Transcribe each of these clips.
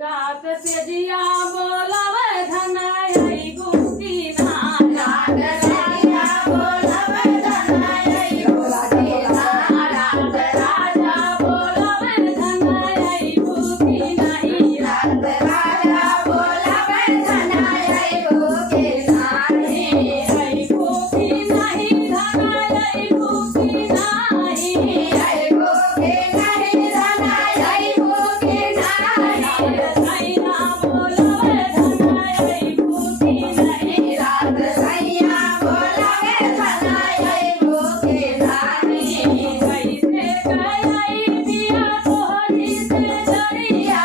रात से जिया बोलावे धनाई गुस्ती ना रात राजा बोलावे धनाई गुस्ती ना रात राजा बोलावे धनाई गुस्ती नहीं रात राजा बोलावे धनाई गुस्ती नहीं आई गुस्ती नहीं धनाई गुस्ती नहीं आई गुस्ती नहीं धनाई गुस्ती नहीं सैया बोलावे धनाई गुस्ती नहीं रात सैया बोलावे धनाई गुस्ती नहीं कैसे गई पिया तोहरी से जड़िया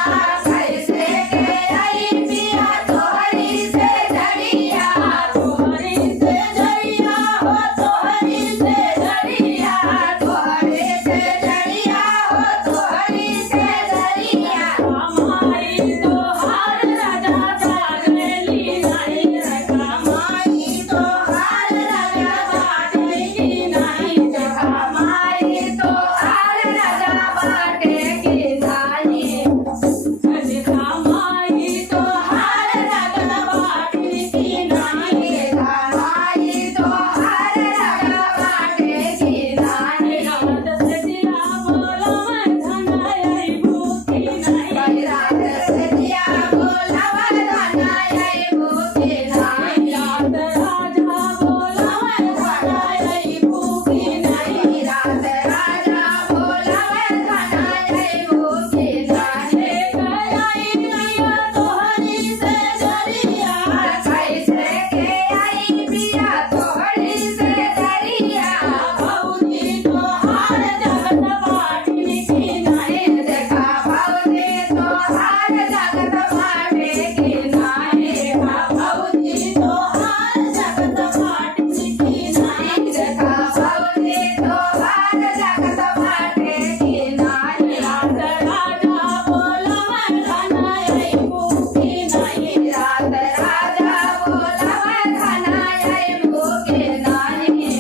कैसे गई पिया तोहरी से जड़िया तोहरी से जड़िया हो तोहरी से जड़िया तोहरी से जड़िया हो तोहरी से जड़िया हमारी तोहार राजा जागली नहीं हमारी तोहार राजा बाटेगी नहीं हमारी तोहार राजा बाटेगी नहीं हमारी तोहार राजा बाटेगी नहीं हमारी तोहार राजा बाटेगी नहीं रात से दिया बोलावे धनाई गुस्ती नहीं रात से दिया बोलावे धनाई गुस्ती नहीं रात राजा बोलावे धनाई गुस्ती नहीं रात राजा बोलावे धनाई गुस्ती नहीं गई नैया तोहरी से जड़िया कैसे के आई पिया तोहरी से जड़िया भौजी तोहार जगत बाटी की नहीं देखा भौजी तोहार जगत बाटी की नहीं भौजी तोहार जगत बाटी की नहीं देखा भौजी तोहार जगत बाटी की नहीं रात राजा बोलावे धनाई गुस्ती नहीं रात राजा बोलावे धनाई गुस्ती नहीं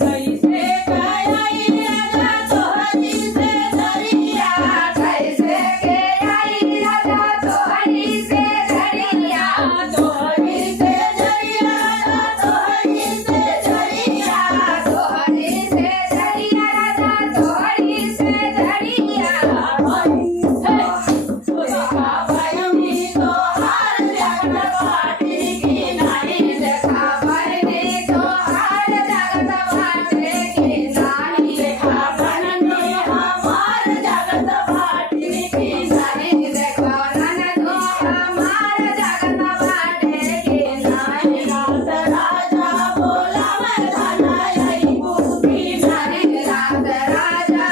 कैसे गई राजा तोहरी से जड़िया कैसे गई राजा तोहरी से जड़िया तोहरी से जड़िया तोहरी से जड़िया तोहरी से जड़िया राजा तोहरी से जड़िया देखा भैनी तोहार जगत बाटी की नहीं देखा भैनी तोहार जगत बाटी की नहीं देखा भैनी हमार जगत बाटी की नहीं देखा ननदो हमार जगत बाटी की नहीं रात राजा बोलावे धनाई गुस्ती नहीं रात राजा